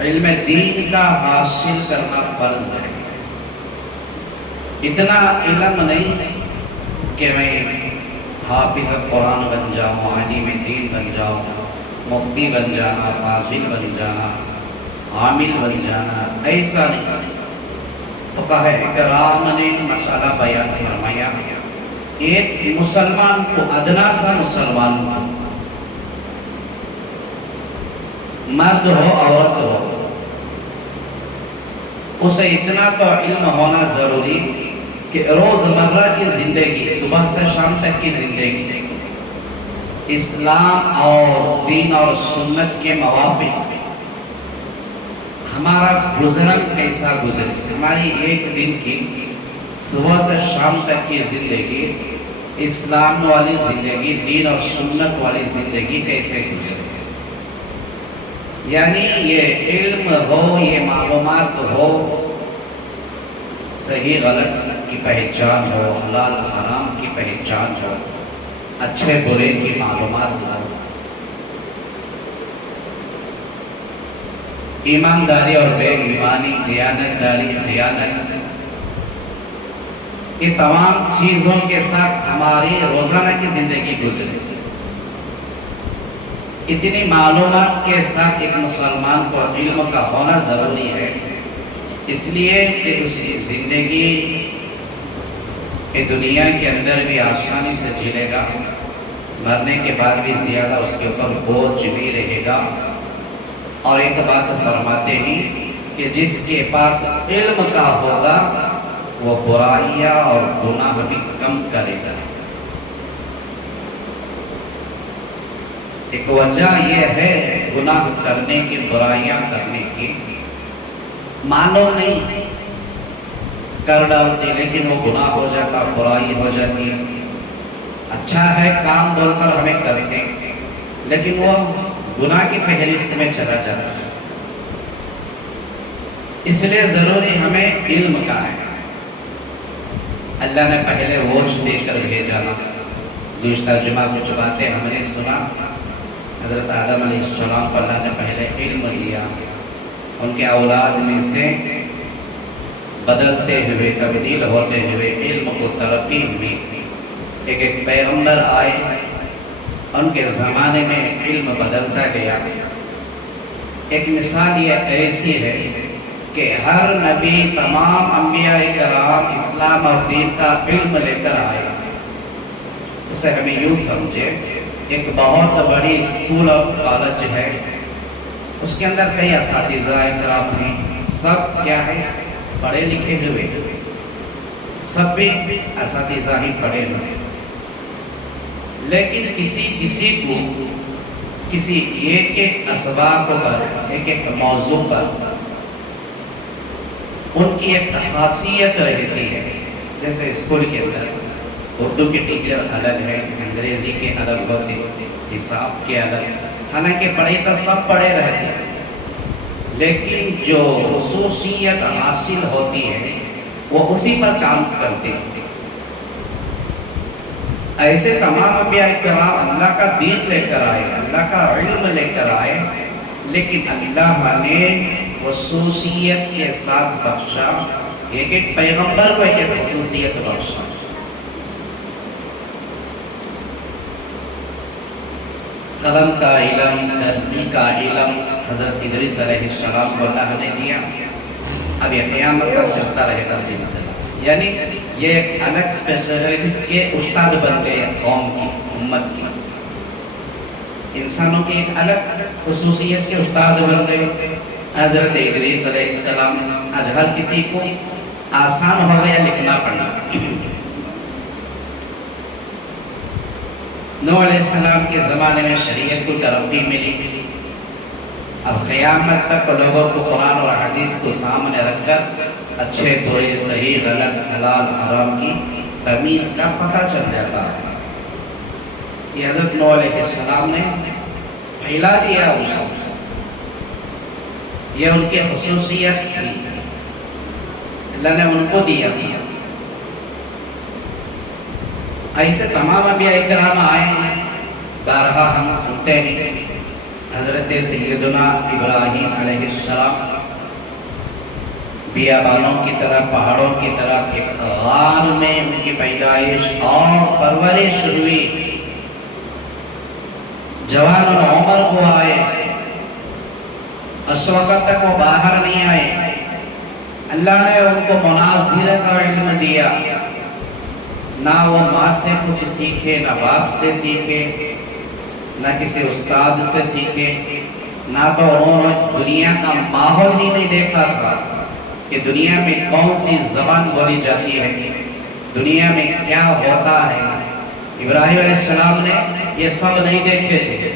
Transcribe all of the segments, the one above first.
علم دین کا حاصل کرنا فرض ہے۔ اتنا علم نہیں کہ میں حافظ قرآن بن جاؤں، عالم دین بن جاؤں، مفتی بن جانا، فاضل بن جانا، عامل بن جانا، ایسا نہیں۔ فقہ اکرام نے مسئلہ بیان فرمایا، ایک مسلمان کو، ادنا سا مسلمان کو، مرد ہو عورت ہو، اسے اتنا تو علم ہونا ضروری کہ روزمرہ کی زندگی، صبح سے شام تک کی زندگی، اسلام اور دین اور سنت کے موافق ہمارا گزرن کیسا گزرے، ہماری ایک دن کی صبح سے شام تک کی زندگی، اسلام والی زندگی، دین اور سنت والی زندگی کیسے گزرے۔ یعنی یہ علم ہو، یہ معلومات ہو، صحیح غلط کی پہچان ہو، حلال حرام کی پہچان ہو، اچھے برے کی معلومات ہو، ایمانداری اور بے ایمانی، دیانت داری، خیانت، یہ تمام چیزوں کے ساتھ ہماری روزانہ کی زندگی گزرے۔ اتنی معلومات کے ساتھ ایک مسلمان کو علم کا ہونا ضروری ہے، اس لیے کہ اس کی زندگی دنیا کے اندر بھی آسانی سے جیلے گا، مرنے کے بعد بھی زیادہ اس کے اوپر بوجھ بھی رہے گا۔ اور ایک بات فرماتے ہیں کہ جس کے پاس علم کا ہوگا وہ برائیاں اور گناہ بھی کم کرے گا۔ ایک وجہ یہ ہے گناہ کرنے کی، برائیاں کرنے کی، مانو نہیں کر ڈالتے لیکن وہ گناہ ہو جاتا، برائی ہو جاتی، اچھا ہے کام بول کر ہمیں کرتے لیکن وہ گناہ کی فہرست میں چلا جاتا ہے۔ اس لیے ضروری ہمیں علم کا ہے۔ اللہ نے پہلے ووٹ دے کر بھیجا، گزشتہ جمعہ کچھ باتیں ہم نے سنا، حضرت آدم علیہ السلام کو اللہ نے پہلے علم دیا، ان کے اولاد میں سے بدلتے ہوئے، تبدیل ہوتے ہوئے علم کو ترقی ہوئی، ایک پیغمبر آئے، ان کے زمانے میں علم بدلتا گیا۔ ایک مثال یہ ایسی ہے کہ ہر نبی، تمام انبیاء کرام اسلام اور دین کا علم لے کر آئے۔ اسے ہمیں یوں سمجھے، ایک بہت بڑی اسکول اور کالج ہے، اس کے اندر کئی اساتذہ کرام ہیں، سب کیا ہے؟ پڑھے لکھے ہوئے، سب بھی اساتذہ ہی پڑھے ہوئے، لیکن کسی کو کسی ایک اسباق پر، ایک موضوع پر ان کی ایک خاصیت رہتی ہے۔ جیسے اسکول کے اندر اردو کے ٹیچر الگ ہے، انگریزی کے الگ ہوتے، حساب کے الگ، حالانکہ پڑھے تو سب پڑھے رہتے ہیں، لیکن جو خصوصیت حاصل ہوتی ہے وہ اسی پر کام کرتے ہیں۔ ایسے تمام انبیاء کرام اللہ کا دین لے کر آئے، اللہ کا علم لے کر آئے، لیکن اللہ نے خصوصیت کے ساتھ بخشا، ایک پیغمبر کو ایک خصوصیت بخشا۔ قلم کا علم، درسی کا علم حضرت ادریس علیہ السلام کو اللہ نے دیا۔ اب یہ قیامت تک چلتا رہے گا سلسلہ، یعنی یہ ایک الگ اسپیشلٹی کے استاد بن گئے، قوم کی، امت کی، انسانوں کی ایک الگ خصوصیت کے استاد بن گئے۔ حضرت ادریس علیہ السلام، آج ہر کسی کو آسان ہو گیا لکھنا پڑھنا۔ نوح علیہ السلام کے زمانے میں شریعت کو ترقی ملی، اب قیامت تک لوگوں کو قرآن اور حدیث کو سامنے رکھ کر اچھے برے، صحیح غلط، حلال حرام کی تمیز کا پتہ چل جاتا ہے۔ یہ حضرت نوح علیہ السلام نے پھیلا دیا اسے، یہ ان کی خصوصیت تھی، اللہ نے ان کو دیا تھا۔ ایسے تمام انبیاء کرام آئے ہیں، بارہا ہم سنتے ہیں، حضرت سیدنا ابراہیم علیہ السلام بیابانوں کی طرف، پہاڑوں کی طرف ایک غار میں ان کی پیدائش اور پرورش ہوئی. جوان العمر کو آئے، اس وقت تک وہ باہر نہیں آئے. اللہ نے ان کو مناظرہ کا علم دیا. نہ وہ ماں سے کچھ سیکھے، نہ باپ سے سیکھے، نہ کسی استاد سے سیکھے، نہ تو انہوں نے دنیا کا ماحول ہی نہیں دیکھا تھا کہ دنیا میں کون سی زبان بولی جاتی ہے، دنیا میں کیا ہوتا ہے. ابراہیم علیہ السلام نے یہ سب نہیں دیکھے تھے.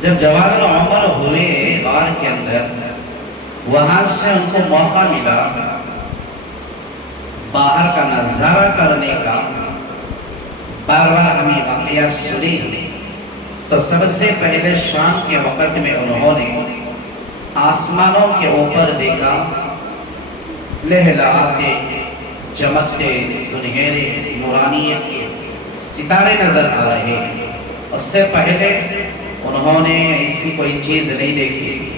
جب جوان عمر ہوئے غار کے اندر، وہاں سے ان کو موقع ملا باہر کا نظارہ کرنے کا. بار بار ہمیں واقعہ سنی تو سب سے پہلے شام کے وقت میں انہوں نے آسمانوں کے اوپر دیکھا، لہلاتے چمکتے سنہرے نورانیت کے ستارے نظر آ رہے ہیں. اس سے پہلے انہوں نے ایسی کوئی چیز نہیں دیکھی.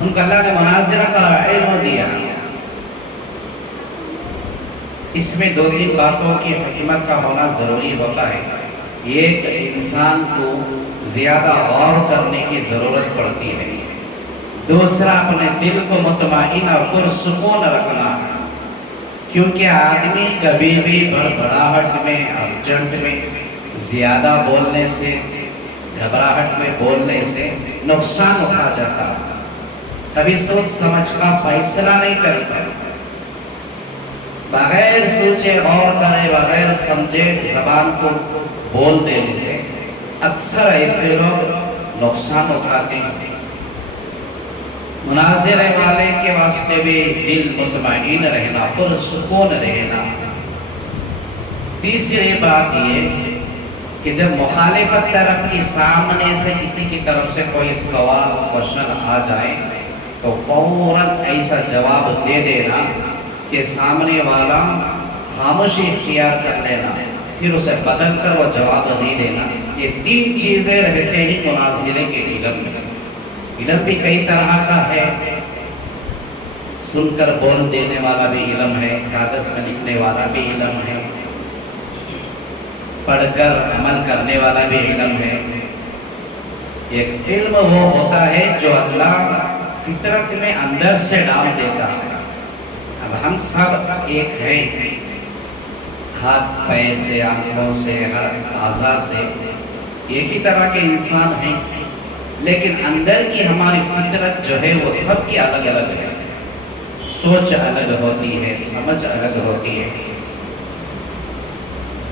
ان کو اللہ نے مناظرہ کا علم دیا. اس میں دو تین باتوں کی حکمت کا ہونا ضروری ہوتا ہے. ایک، انسان کو زیادہ غور کرنے کی ضرورت پڑتی ہے. دوسرا، اپنے دل کو مطمئن اور پرسکون رکھنا، کیونکہ آدمی کبھی بھی بڑبڑاہٹ میں، ارجنٹ میں زیادہ بولنے سے، گھبراہٹ میں بولنے سے نقصان اٹھا جاتا. کبھی سوچ سمجھ کا فیصلہ نہیں کرتا. بغیر سوچے غور کرے، بغیر سمجھے زبان کو بول دینے سے اکثر ایسے لوگ نقصان اٹھاتے ہیں. مناظرے والے کے واسطے بھی دل مطمئن رہنا، پرسکون رہنا. تیسری بات یہ کہ جب مخالفت طرف کی سامنے سے کسی کی طرف سے کوئی سوال کوشچن آ جائے تو فوراً ایسا جواب دے دینا کہ سامنے والا خاموشی اختیار کر لینا، پھر اسے بدل کر وہ جواب نہیں دینا. یہ تین چیزیں رہتے ہی مناظرے کے علم میں. علم بھی کئی طرح کا ہے. سن کر بول دینے والا بھی علم ہے، کاغذ میں لکھنے والا بھی علم ہے، پڑھ کر عمل کرنے والا بھی علم ہے. ایک علم وہ ہوتا ہے جو اللہ فطرت میں اندر سے ڈال دیتا ہے. اب ہم سب ایک ہیں، ہاتھ پیر سے، آنکھوں سے، ہر اعضاء سے ایک ہی طرح کے انسان ہیں، لیکن اندر کی ہماری فطرت جو ہے وہ سب کی الگ الگ ہے. سوچ الگ ہوتی ہے، سمجھ الگ ہوتی ہے.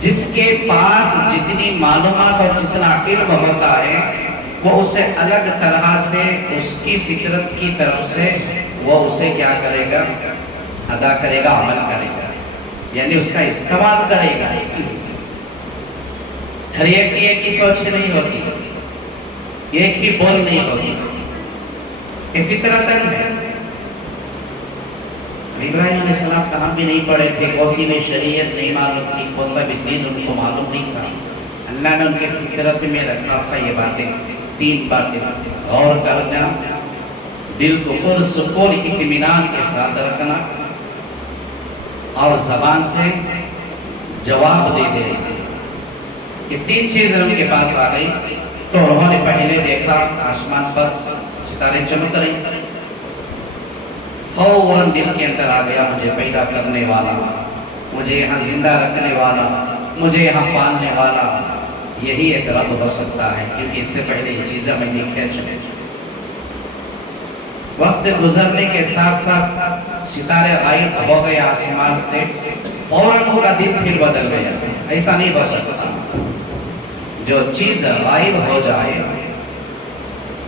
جس کے پاس جتنی معلومات اور جتنا علم ہوتا ہے وہ اسے الگ طرح سے اس کی فطرت کی طرف سے وہ اسے کیا کرے گا؟ ادا کرے گا، عمل کرے گا، یعنی اس کا استعمال کرے گا. ہر ایک کی سوچ نہیں ہوتی، ایک ہی بول نہیں ہوتی. یہ فطرتاً ہے. ابراہیم علیہ السلام کہاں بھی نہیں پڑھے تھے، کوسی میں شریعت نہیں معلوم تھی، کوسا بھی دین ان کو معلوم نہیں تھا. اللہ نے ان کے فطرت میں رکھا تھا یہ باتیں، تین باتیں: غور کرنا، دل کو پرسکون اطمینان کے ساتھ رکھنا، اور زبان سے جواب دے دینا. یہ تین چیزیں ان کے پاس آ گئی تو انہوں نے پہلے دیکھا آسمان پر ستارے چمک رہے. فوراً دل کے اندر آ گیا، مجھے پیدا کرنے والا، مجھے یہاں زندہ رکھنے والا، مجھے یہاں پالنے والا یہی ایک رب ہو سکتا ہے، کیونکہ اس سے پہلے یہ چیزیں میں دیکھے چلے. وقت گزرنے کے ساتھ ساتھ ستارے غائب ہو گئے آسمان سے. فوراً ان کا دل پھر بدل گیا. ایسا نہیں ہو سکتا. جو چیز غائب ہو جائے،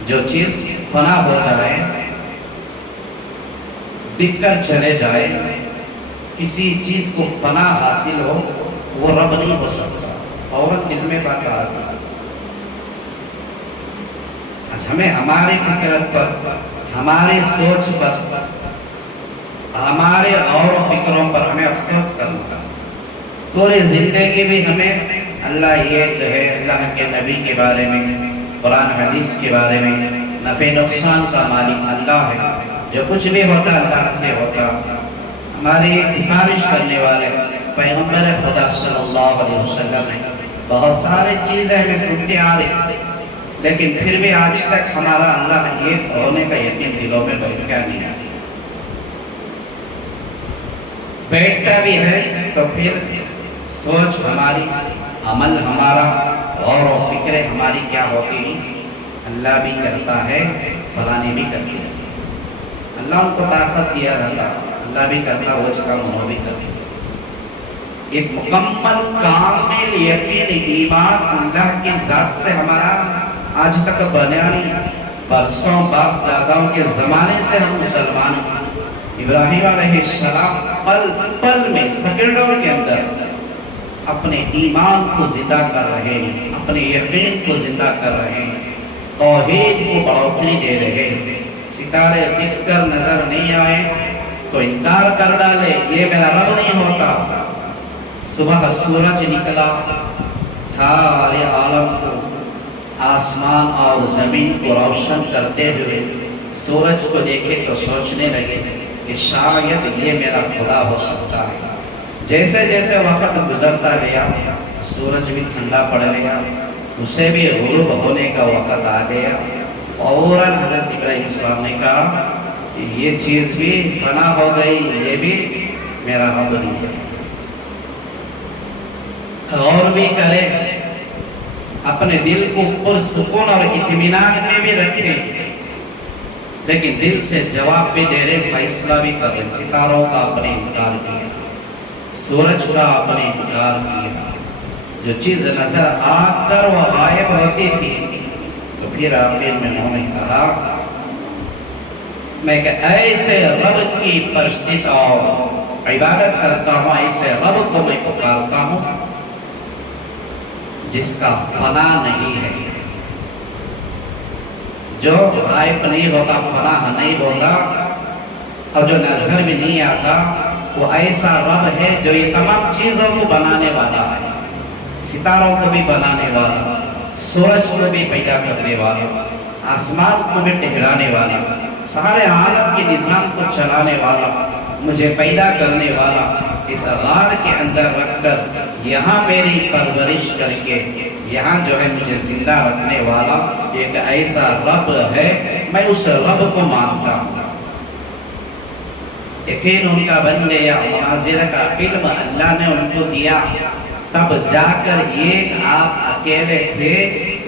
جو چیز فنا ہو جائے، دکھ کر چلے جائے، کسی چیز کو فنا حاصل ہو، وہ رب نہیں ہو سکتا. فوراً دل میں بات آتا. ہمیں ہماری فطرت پر، ہماری سوچ پر، ہمارے غور و فکروں پر ہمیں افسوس کرنا. پوری زندگی بھی ہمیں اللہ ایک ہے، اللہ کے نبی کے بارے میں، قرآن حدیث کے بارے میں، نفع نقصان کا مالک اللہ ہے، جو کچھ بھی ہوتا اللہ سے ہوتا۔ ہماری سفارش کرنے والے پیغمبر خدا صلی اللہ علیہ وسلم نے بہت سارے چیزیں ہمیں سنتے آ رہے، لیکن پھر بھی آج تک ہمارا اللہ ایک ہونے کا یقین دلوں میں بیٹھا نہیں ہے۔ بیٹھتا بھی ہے تو پھر سوچ ہماری، عمل ہمارا، غور و فکر ہماری کیا ہوتی ہے؟ اللہ بھی کرتا ہے، فلانے بھی کرتی ہے، اللہ ان کو طاقت دیا رہتا، اللہ بھی کرتا، وہ کام وہ بھی کرتا۔ ایک مکمل کامل یقین ایمان اللہ کی ذات سے ہمارا آج تک بنا نہیں۔ برسوں باپ داداؤں کے زمانے سے ہم مسلمان ہیں۔ ابراہیم علیہ السلام پل پل میں، سیکنڈوں کے اندر اپنے ایمان کو زندہ کر رہے ہیں، اپنے یقین کو زندہ کر رہے ہیں، توحید کو بڑھوتری دے رہے ہیں۔ ستارے دیکھ کر نظر نہیں آئے تو انکار کر ڈالے، یہ میرا رب نہیں ہوتا۔ صبح سورج نکلا، سارے عالم کو، آسمان اور زمین کو روشن کرتے ہوئے سورج کو دیکھے تو سوچنے لگے کہ شاید یہ میرا خدا ہو سکتا ہے۔ جیسے جیسے وقت گزرتا گیا سورج بھی ٹھنڈا پڑ گیا، اسے بھی غروب ہونے کا وقت آ گیا۔ فوراً حضرت ابراہیم السلام نے کہا کہ یہ چیز بھی فنا ہو گئی، یہ بھی میرا رب نہیں ہے۔ غور بھی کرے، اپنے دل کو پرسکون اور اطمینان میں بھی رکھے، لیکن دل سے جواب بھی دے رہے، فیصلہ بھی کر رہے۔ ستاروں کا اپنے انکار کیا، سورج کا اپنے انکار کیا، جو چیز نظر آ کر وہ غائب ہوتی تھی، تو پھر آخر میں انہوں نے کہا میں کہ ایسے رب کی پرستش اور عبادت کرتا ہوں، ایسے رب کو میں پکارتا ہوں جس کا فنا نہیں ہے، جو غائب نہیں ہوتا، فنا نہیں ہوتا، اور جو نظر بھی نہیں آتا۔ وہ ایسا رب ہے جو یہ تمام چیزوں کو بنانے والا ہے، ستاروں کو بھی بنانے والا، سورج کو بھی پیدا کرنے والا، آسمان کو بھی ٹھہرانے والا، سارے عالم کے نظام کو چلانے والا، مجھے پیدا کرنے والا، اس غار کے اندر رکھ کر یہاں میری پرورش کر کے یہاں جو ہے مجھے زندہ رکھنے والا ایک ایسا رب ہے، میں اس رب کو مانتا ہوں۔ یقین ان کا بن گیا، مناظرہ کا علم اللہ نے ان کو دیا، تب جا کر ایک آپ اکیلے تھے،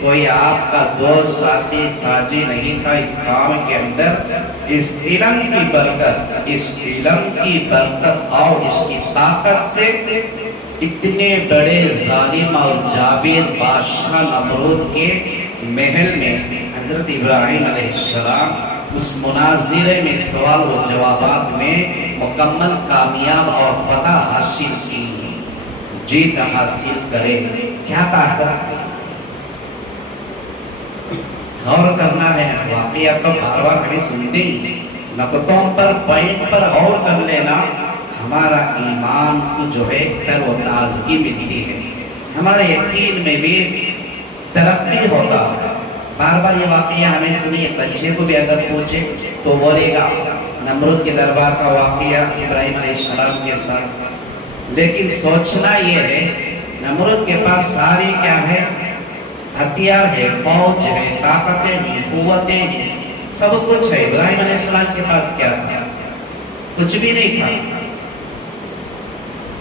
کوئی آپ کا دوست ساتھی ساجی نہیں تھا اس کام کے اندر۔ اس علم کی برکت، اس علم کی برکت اور اس کی طاقت سے اتنے بڑے ظالم اور جابر بادشاہ نمرود کے محل میں حضرت ابراہیم علیہ السلام اس مناظرے میں سوال و جوابات میں مکمل کامیاب اور فتح حاصل کی، جیت حاصل کرے۔ کیا طاقت تھی! غور کرنا ہے، واقعہ تو بار بار ہمیں سنتے ہی، نقطوں پر پوائنٹ پر غور کر لینا، ہمارا ایمان کو جو ہے تر و تازگی ملتی ہے، ہمارے یقین میں بھی ترقی ہوتا ہے۔ بار بار یہ واقعہ ہمیں سنیے، بچے کو بھی اگر پوچھے تو بولے گا نمرود کے دربار کا واقعہ ابراہیم علیہ السلام کے ساتھ، لیکن سوچنا یہ ہے نمرود کے پاس ساری کیا ہے؟ ہتھیار ہے، فوج ہے، طاقتیں ہیں، قوتیں ہیں، سب کچھ ہے۔ ابراہیم علیہ السلام کے پاس کیا تھا؟ کچھ بھی نہیں تھا،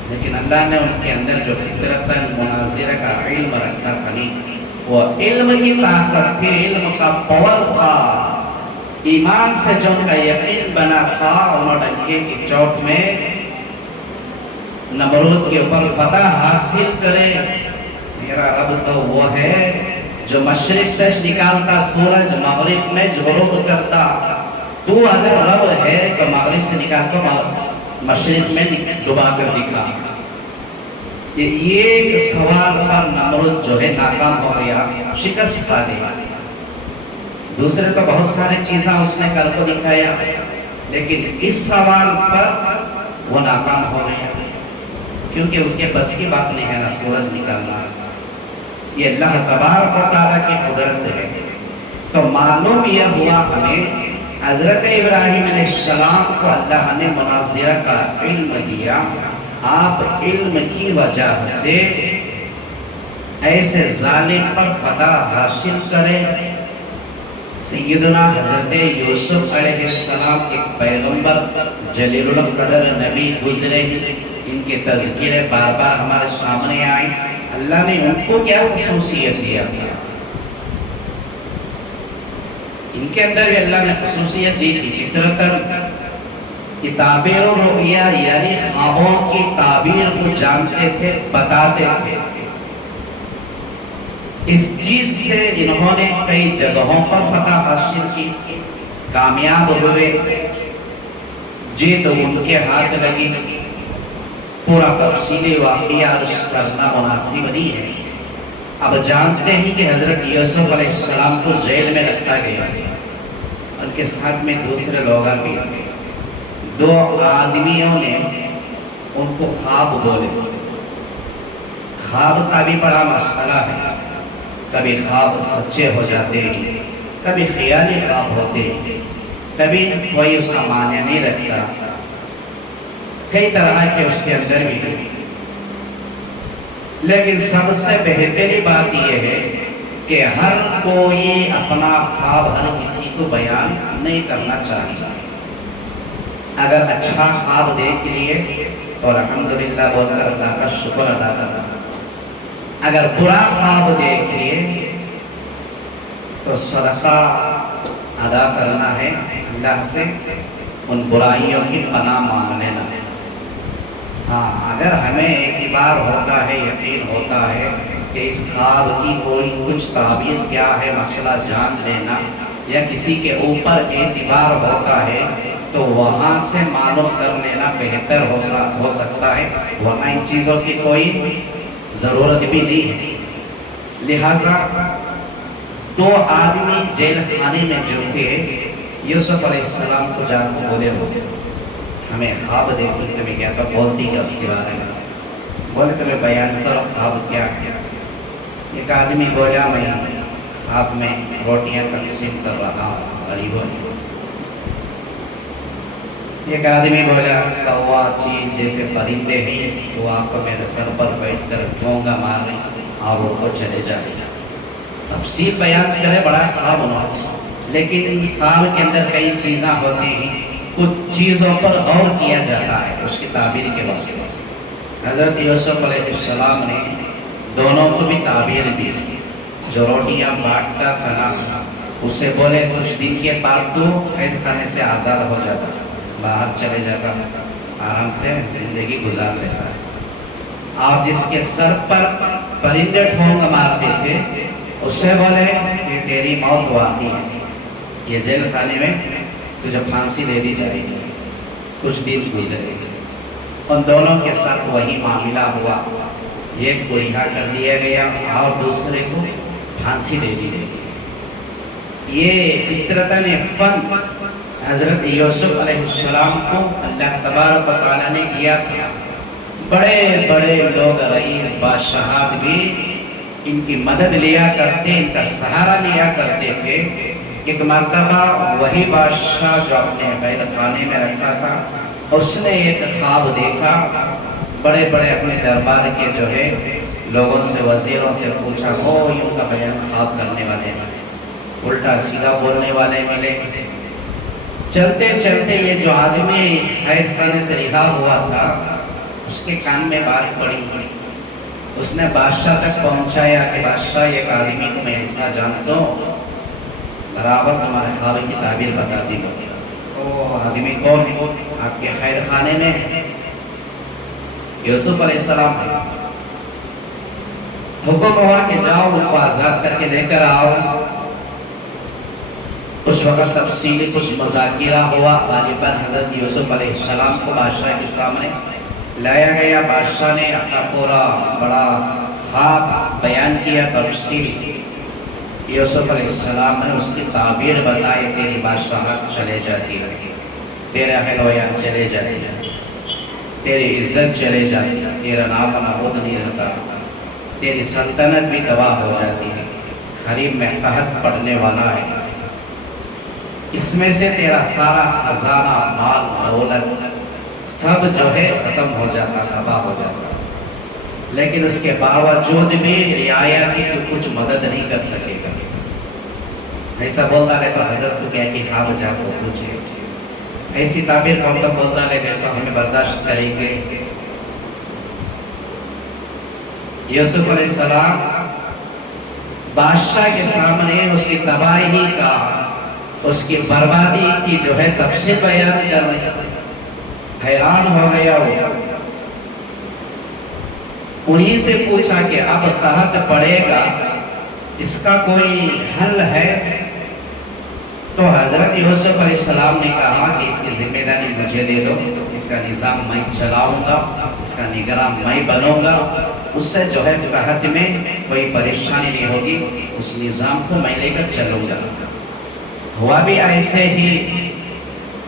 لیکن اللہ نے ان کے اندر جو فطرتاً مناظرہ کا علم رکھا تھا، نہیں وہ علم کی طاقت تھی، علم کا پاور تھا، ایمان سے جو ان کا یقین بنا تھا، انہوں ڈنکے کی چوٹ میں نمرود کے اوپر فتح حاصل کرے۔ میرا رب تو وہ ہے جو مشرق سے نکالتا سورج، مغرب میں غروب کرتا۔ تو اگر رب ہے تو مغرب سے نکال کر مشرق میں ڈبا کر دکھا۔ یہ ایک سوال پر نمرود جو ہے ناکام ہو گیا، شکست کھا گیا۔ دوسرے تو بہت سارے چیزاں اس نے کر کو دکھایا، لیکن اس سوال پر وہ ناکام ہو گیا، کیونکہ اس کے بس کی بات نہیں ہے نا سورج نکالنا، یہ اللہ تبارک و تعالیٰ کی قدرت ہے۔ تو معلوم یہ ہوا ہمیں حضرت ابراہیم علیہ السلام کو اللہ نے مناظرہ کا علم دیا، آپ علم کی وجہ سے ایسے ظالم پر فتح حاصل کرے۔ سیدنا حضرت یوسف علیہ السلام ایک پیغمبر جلیل القدر نبی گزرے، ان کے تذکرے بار بار ہمارے سامنے آئے۔ اللہ نے ان کو کیا خصوصیت دیا تھا؟ ان کے اندر بھی اللہ نے خصوصیت دی تھی، فطرتاً کہ تعبیر و رؤیا یعنی خوابوں کی تعبیر کو جانتے تھے، بتاتے تھے۔ اس چیز سے انہوں نے کئی جگہوں پر فتح حاصل کی، کامیاب ہوئے، جیت ان کے ہاتھ لگی۔ پورا تفصیلی واقعہ عرض کرنا مناسب نہیں ہے۔ اب جانتے ہیں کہ حضرت یوسف علیہ السلام کو جیل میں رکھا گیا، ان کے ساتھ میں دوسرے لوگ بھی تھے۔ دو آدمیوں نے ان کو خواب بولے۔ خواب کا بھی بڑا مسئلہ ہے، کبھی خواب سچے ہو جاتے ہیں، کبھی خیالی خواب ہوتے ہیں، کبھی کوئی اس کا معنی نہیں رکھتا، کئی طرح کے اس کے اندر بھی ہیں۔ لیکن سب سے بہتری بات یہ ہے کہ ہر کوئی اپنا خواب ہر کسی کو بیان نہیں کرنا چاہیے۔ اگر اچھا خواب دیکھ لیے تو الحمدللہ بول کر اللہ کا شکر ادا کرنا، اگر برا خواب دیکھ لیے تو صدقہ ادا کرنا ہے، اللہ سے ان برائیوں کی پناہ مانگ لینا ہے۔ ہاں، اگر ہمیں اعتبار ہوتا ہے، یقین ہوتا ہے کہ اس خواب کی کوئی کچھ تعبیر کیا ہے، مسئلہ جان لینا، یا کسی کے اوپر اعتبار ہوتا ہے تو وہاں سے معلوم کر لینا بہتر ہو سکتا ہے، ورنہ ان چیزوں کی کوئی ضرورت بھی نہیں ہے۔ لہٰذا دو آدمی جیل خانے میں جو تھے، یوسف علیہ السلام کو جا کے بولے ہو ہمیں خواب دیکھی، تمہیں کیا تو بولتی کیا اس کے بارے میں؟ بولے تمہیں بیان کرو خواب کیا ہے؟ ایک آدمی بولا میں خواب میں روٹیاں تقسیم کر رہا ہوں غریبوں نے۔ ایک آدمی بولا کوا چیل جیسے پرندے ہیں وہ آپ کو میرے سر پر بیٹھ کر ڈھونگا مار رہے اور وہ کو چلے جا رہے۔ تفصیل بیان کرے بڑا خواب ہونا، لیکن خواب کے اندر کئی چیزیں ہوتی ہیں، کچھ چیزوں پر غور کیا جاتا ہے اس کی تعبیر کے واسطے۔ حضرت یوسف علیہ السلام نے دونوں کو بھی تعبیر دی۔ جو روٹیاں بانٹتا تھا نا، اسے بولے کچھ دن کے بعد تو قید خانے سے آزاد ہو جاتا، باہر چلے جاتا، آرام سے زندگی گزار لیتا ہے۔ اور جس کے سر پر پرندے ڈھونگ مارتے تھے اسے بولے کہ تیری موت واقعی ہے، یہ جیل خانے میں تجھے پھانسی دے دی جائے گی، کچھ دن گزرے۔ ان دونوں کے ساتھ وہی معاملہ ہوا، ایک کو رہا کر دیا گیا اور دوسرے کو پھانسی دے دی گئی۔ یہ فطرتاً فن حضرت یوسف علیہ السلام کو اللہ تبارک و تعالیٰ نے دیا تھا۔ بڑے بڑے لوگ، رئیس بادشاہات بھی ان کی مدد لیا کرتے، ان کا سہارا لیا کرتے تھے۔ ایک مرتبہ وہی بادشاہ جو اپنے قید خانے میں رکھا تھا، اس نے ایک خواب دیکھا۔ بڑے بڑے اپنے دربار کے جو ہے لوگوں سے، وزیروں سے پوچھا، وہ یوں کا بیان خواب کرنے والے الٹا سیدھا بولنے والے ملے۔ چلتے چلتے یہ جو آدمی قید خانے سے رہا ہوا تھا، اس کے کان میں بات پڑی، اس نے بادشاہ تک پہنچایا کہ بادشاہ ایک آدمی کو میں ایسا جانتا ہوں، برابر تمہارے خواب کی تعبیر بتا دی۔ تو آدمی کون ہے؟ آپ کے قید خانے میں یوسف علیہ السلام۔ حکم ہوا کہ جاؤ ان کو آزاد کر کے لے کر آؤ۔ اس وقت تفصیلی کچھ مذاکرہ ہوا، غالباً حضرت یوسف علیہ السلام کو بادشاہ کے سامنے لایا گیا۔ بادشاہ نے اپنا پورا بڑا خواب بیان کیا تفصیل۔ یوسف علیہ السلام نے اس کی تعبیر بتائی، تیری بادشاہت چلے جاتی ہے، تیرا اہل و عیال چلے جاتے ہیں، تیری عزت چلے جاتی ہے، تیرا نام نابود نہیں رہتا۔ تیری سلطنت بھی تباہ ہو جاتی ہے. قریب میں قحط پڑنے والا ہے، اس میں سے تیرا سارا خزانہ مال دولت سب جو ہے ختم ہو جاتا، تباہ ہو جاتا. لیکن اس کے باوجود بھی رعایا کی تو کچھ مدد نہیں کر سکے گا. ایسا بولتا رہے تو حضرت کو کیا کہ خواب جا کو پوچھے، ایسی تعبیر کون تک بولتا رہے تو ہمیں برداشت کریں گے. یوسف علیہ السلام بادشاہ کے سامنے اس کی تباہی کا، اس کی بربادی کی جو ہے تفصیل بیان کر رہے ہیں. حیران ہو گیا وہ. انہی سے پوچھا کہ اب قحط پڑے گا، اس کا کوئی حل ہے؟ تو حضرت یوسف علیہ السلام نے کہا کہ اس کی ذمہ داری مجھے دے دو، اس کا نظام میں چلاؤں گا، اس کا نگراں میں بنوں گا، اس سے جو ہے قحط میں کوئی پریشانی نہیں ہوگی، اس نظام کو میں لے کر چلوں گا. ہوا بھی ایسے ہی.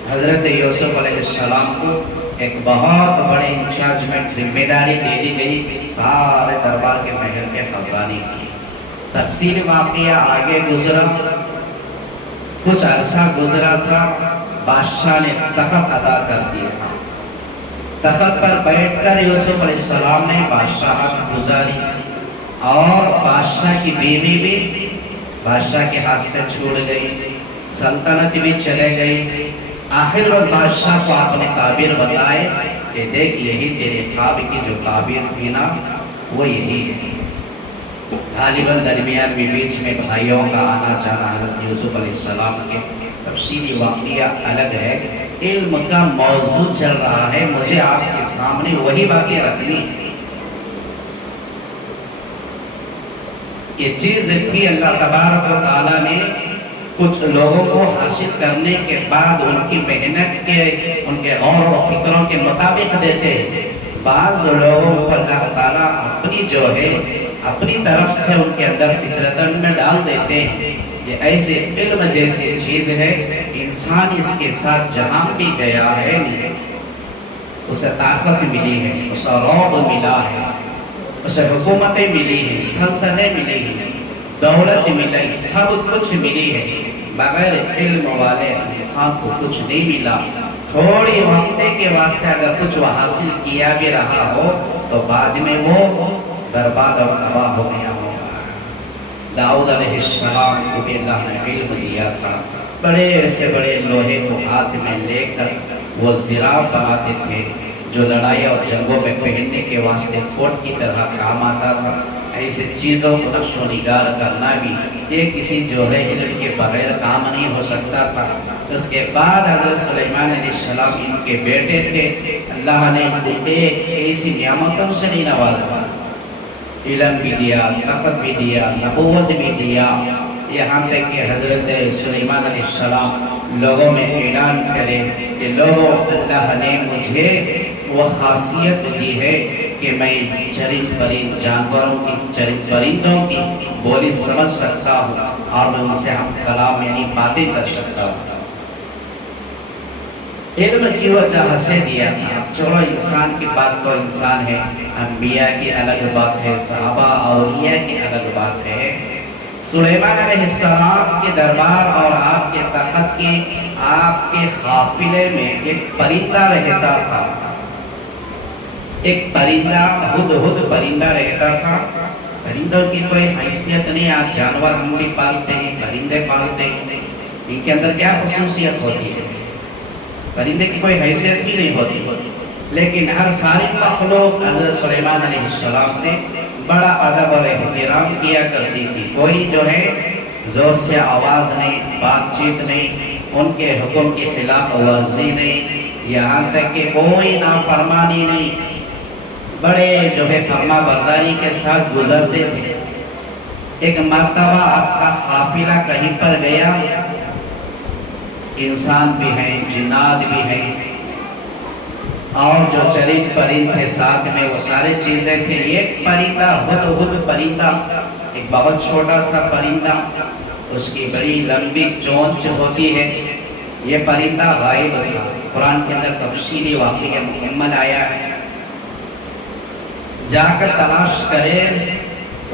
حضرت یوسف علیہ السلام کو ایک بہت بڑے انچارجمنٹ ذمہ داری دے دی گئی سارے دربار کے محل کے خزانے کی. تفصیل واقعہ آگے گزرا. کچھ عرصہ گزرا تھا، بادشاہ نے تخت ادا کر دیا. تخت پر بیٹھ کر یوسف علیہ السلام نے بادشاہت گزاری، اور بادشاہ کی بیوی بھی بادشاہ کے ہاتھ سے چھوڑ گئی، سلطنت بھی چلے گئی. آخر بس بادشاہ کو آپ نے تعبیر بتائے کہ دیکھ یہی تیرے خواب کی جو تعبیر تھی نا وہ یہی ہے. غالباً درمیان میں بیچ میں بھائیوں کا آنا جانا. حضرت یوسف علیہ السلام کے تفصیلی واقعہ الگ ہے، علم کا موضوع چل رہا ہے، مجھے آپ کے سامنے وہی باتیں رکھنی ہے. یہ چیز تھی اللہ تبارک و تعالیٰ نے کچھ لوگوں کو حاصل کرنے کے بعد ان کی محنت کے، ان کے غور و فکروں کے مطابق دیتے. بعض لوگوں کو اللہ تعالیٰ اپنی جو ہے اپنی طرف سے ان کے اندر فطرتاً میں ڈال دیتے ہیں. یہ ایسے علم جیسی چیز ہے، انسان اس کے ساتھ جہاں بھی گیا ہے اسے طاقت ملی ہے، اسے رعب ملا ہے، اسے حکومتیں ملی ہیں، سلطنتیں ملی ہیں، دولت ملی، سب کچھ ملی ہے. بغیر علم والے انسان کو کچھ نہیں ملا. تھوڑی وقت کے واسطے اگر کچھ وہ حاصل کیا بھی رہا ہو تو بعد میں وہ برباد اور تباہ ہو گیا ہوگا. داؤد علیہ السلام کو بھی اللہ نے علم دیا تھا. بڑے سے بڑے لوہے کو ہاتھ میں لے کر وہ زراب بناتے تھے جو لڑائی اور جنگوں میں پہننے کے واسطے کوٹ کی طرح کام آتا تھا. ایسے چیزوں کو نقش و نگار کرنا بھی یہ کسی جو ہے علم کے بغیر کام نہیں ہو سکتا تھا. اس کے بعد حضرت سلیمان علیہ السلام ان کے بیٹے تھے. اللہ نے ایک ایسی نعمتوں سے نہیں نوازا، علم بھی دیا، طاقت بھی دیا، نبوت بھی دیا، یہاں تک کہ حضرت سلیمان علیہ السلام لوگوں میں اعلان کرے کہ لوگوں، اللہ نے مجھے وہ خاصیت دی ہے کہ میں چرند پرند جانوروں کی، چرند پرندوں کی بولی سمجھ سکتا ہوں اور میں ان سے ہم کلام یعنی باتیں کر سکتا ہوں. علم کی وجہ سے دیا تھا. چلو انسان کی بات تو انسان ہے، انبیاء کی الگ بات ہے، صحابہ اولیاء کی الگ بات ہے. سلیمان علیہ السلام کے دربار اور آپ کے تخت کی، آپ کے قافلے میں ایک پرندہ رہتا تھا. ایک پرندہ، ہدہد پرندہ رہتا تھا. پرندوں کی کوئی حیثیت نہیں. آپ جانور ہم بھی پالتے ہیں، پرندے پالتے ہیں، ان کے اندر کیا خصوصیت ہوتی ہے؟ پرندے کی کوئی حیثیت ہی نہیں ہوتی. لیکن ہر ساری مخلوق حضرت سلیمان علیہ السلام سے بڑا ادب اور احترام کیا کرتی تھی. کوئی جو ہے زور سے آواز نہیں، بات چیت نہیں، ان کے حکم کی خلاف ورزی نہیں، یہاں تک کہ کوئی نافرمانی نہیں. بڑے جو ہے فرما برداری کے ساتھ گزرتے تھے. ایک مرتبہ آپ کا قافلہ کہیں پر گیا، انسان بھی ہیں، جنات بھی ہیں، اور جو چرند پرند تھے ساتھ میں وہ سارے چیزیں تھے. ایک پرندہ، ہدہد پرندہ، ایک بہت چھوٹا سا پرندہ، اس کی بڑی لمبی چونچ ہوتی ہے. یہ پرندہ غائب تھا. قرآن کے اندر تفصیلی واقعہ مکمل آیا ہے. جا کر تلاش کرے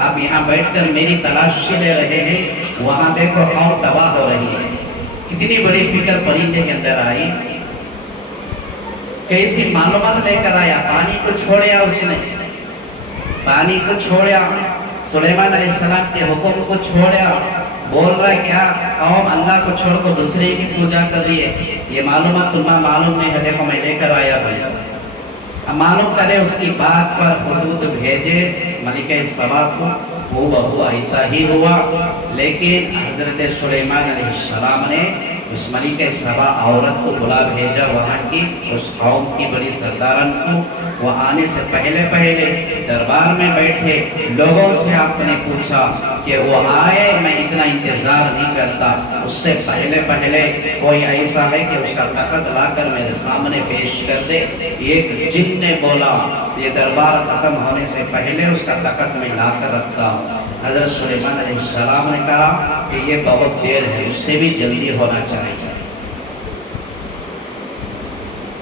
آپ یہاں بیٹھ کر میری تلاشی لے رہے ہیں، وہاں دیکھو قوم تباہ ہو رہی ہے۔ کتنی بڑی فکر پرندے کے اندر آئی، کیسی معلومات لے کر آیا، پانی کو چھوڑیا اس نے، پانی کو چھوڑیا، سلیمان علیہ السلام کے حکم کو چھوڑیا، بول رہا ہے کیا قوم اللہ کو چھوڑ کو دوسرے کی پوجا کر رہی ہے، یہ معلومات تمہیں معلوم نہیں ہے، دیکھو میں لے کر آیا بھائی۔ اب معلوم کرے اس کی بات پر حدود بھیجے ملکہ سبا کو، ہو بہو ایسا ہی ہوا، لیکن حضرت سلیمان علیہ السلام نے اس ملکہ سبا عورت کو بلا بھیجا وہاں کی اس قوم کی بڑی سردارن کو۔ وہ آنے سے پہلے دربار میں بیٹھے لوگوں سے آپ نے پوچھا کہ وہ آئے، میں اتنا انتظار نہیں کرتا، اس سے پہلے کوئی ایسا ہے کہ اس کا تخت لا کر میرے سامنے پیش کر دے۔ ایک جن نے بولا یہ دربار ختم ہونے سے پہلے اس کا تخت میں لا کر رکھتا ہوں۔ حضرت سلیمان علیہ السلام نے کہا کہ یہ بہت دیر ہے، اس سے بھی جلدی ہونا چاہیے۔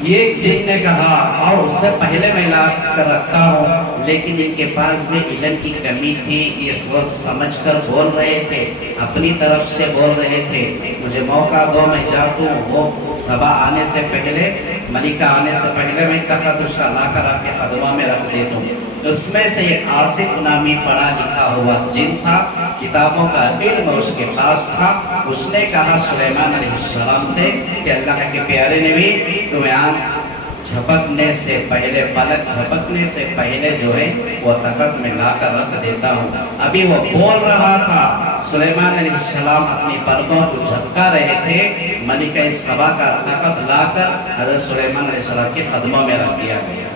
یہ جن نے کہا اور اس سے پہلے میں لا کر رکھتا ہوں، لیکن ان کے پاس بھی علم کی کمی تھی، یہ سوچ سمجھ کر بول رہے تھے، اپنی طرف سے بول رہے تھے، مجھے موقع دو میں جاتا ہوں، وہ سبا آنے سے پہلے، ملکہ آنے سے پہلے میں تخت اس کا لا کر آپ کے خدمہ میں رکھ دیتا ہوں۔ اس میں سے ایک آصف نامی پڑھا لکھا ہوا جن تھا، کتابوں کا علم اس کے پاس تھا، اس نے کہا سلیمان علیہ السلام سے کہ اللہ کے پیارے نبی تمہیں آنکھ جھپکنے سے پہلے، پلک جھپکنے سے پہلے جو ہے وہ تخت میں لا کر رکھ دیتا ہوں۔ ابھی وہ بول رہا تھا، سلیمان علیہ السلام اپنی پلکوں کو جھپکا رہے تھے، ملکہ سبا کا تخت لا کر حضرت سلیمان علیہ السلام کے خدموں میں رکھ دیا گیا۔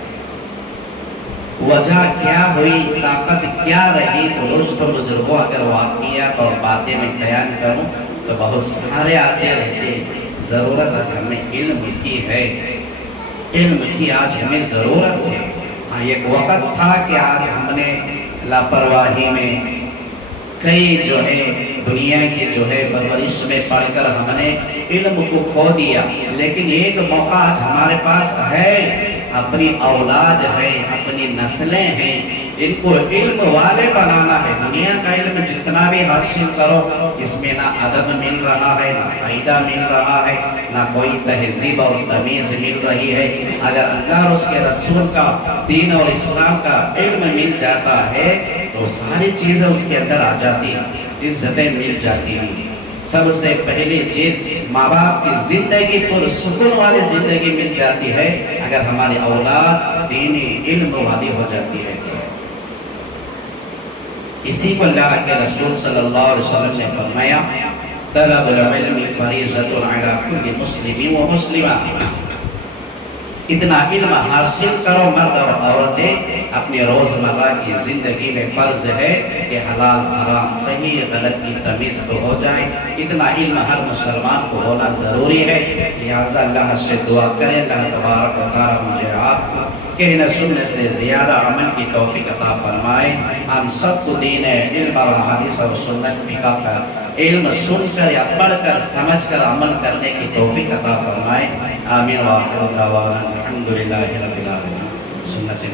وجہ کیا ہوئی، طاقت کیا رہی، تو دوستوں بزرگوں اگر واقعات اور باتیں میں بیان کروں تو بہت سارے آتے رہتے، ضرورت آج ہمیں علم کی ہے، علم کی آج ہمیں ضرورت ہے۔ ہاں ایک وقت تھا کہ آج ہم نے لاپرواہی میں کئی جو ہے دنیا کے جو ہے پرورش میں پڑھ کر ہم نے علم کو کھو دیا، لیکن ایک موقع آج ہمارے پاس ہے، اپنی اولاد ہے، اپنی نسلیں ہیں، ان کو علم والے بنانا ہے۔ دنیا کا علم جتنا بھی حاصل کرو، اس میں نہ ادب مل رہا ہے، نہ فائدہ مل رہا ہے، نہ کوئی تہذیب اور تمیز مل رہی ہے۔ اگر اللہ اور اس کے رسول کا دین اور اسلام کا علم مل جاتا ہے تو ساری چیزیں اس کے اندر آ جاتی ہیں، عزتیں مل جاتی ہیں۔ سب سے پہلی چیز ماں باپ کی زندگی پر سکون والی زندگی مل جاتی ہے اگر ہماری اولاد دینی علم والی ہو جاتی ہے۔ اسی کو اللہ کے رسول صلی اللہ علیہ وسلم نے فرمایا، طلب العلم فریضۃ علی کل مسلم و مسلمہ، اتنا علم حاصل کرو مرد اور عورتیں، اپنی روزمرہ کی زندگی میں فرض ہے کہ حلال حرام صحیح غلط کی تمیز تو ہو جائے، اتنا علم ہر مسلمان کو ہونا ضروری ہے۔ لہٰذا اللہ سے دعا کریں، اللہ تبارک و تعالیٰ مجھے آپ کو کہنا سننے سے زیادہ عمل کی توفیق عطا فرمائے۔ ہم سب کو دین علم اور حدیث اور سنت فقہ کا علم سن کر یا پڑھ کر سمجھ کر عمل کرنے کی توفیق عطا فرمائے۔ آمین و آخر دعوانا الحمدللہ رب العالمین۔ سنت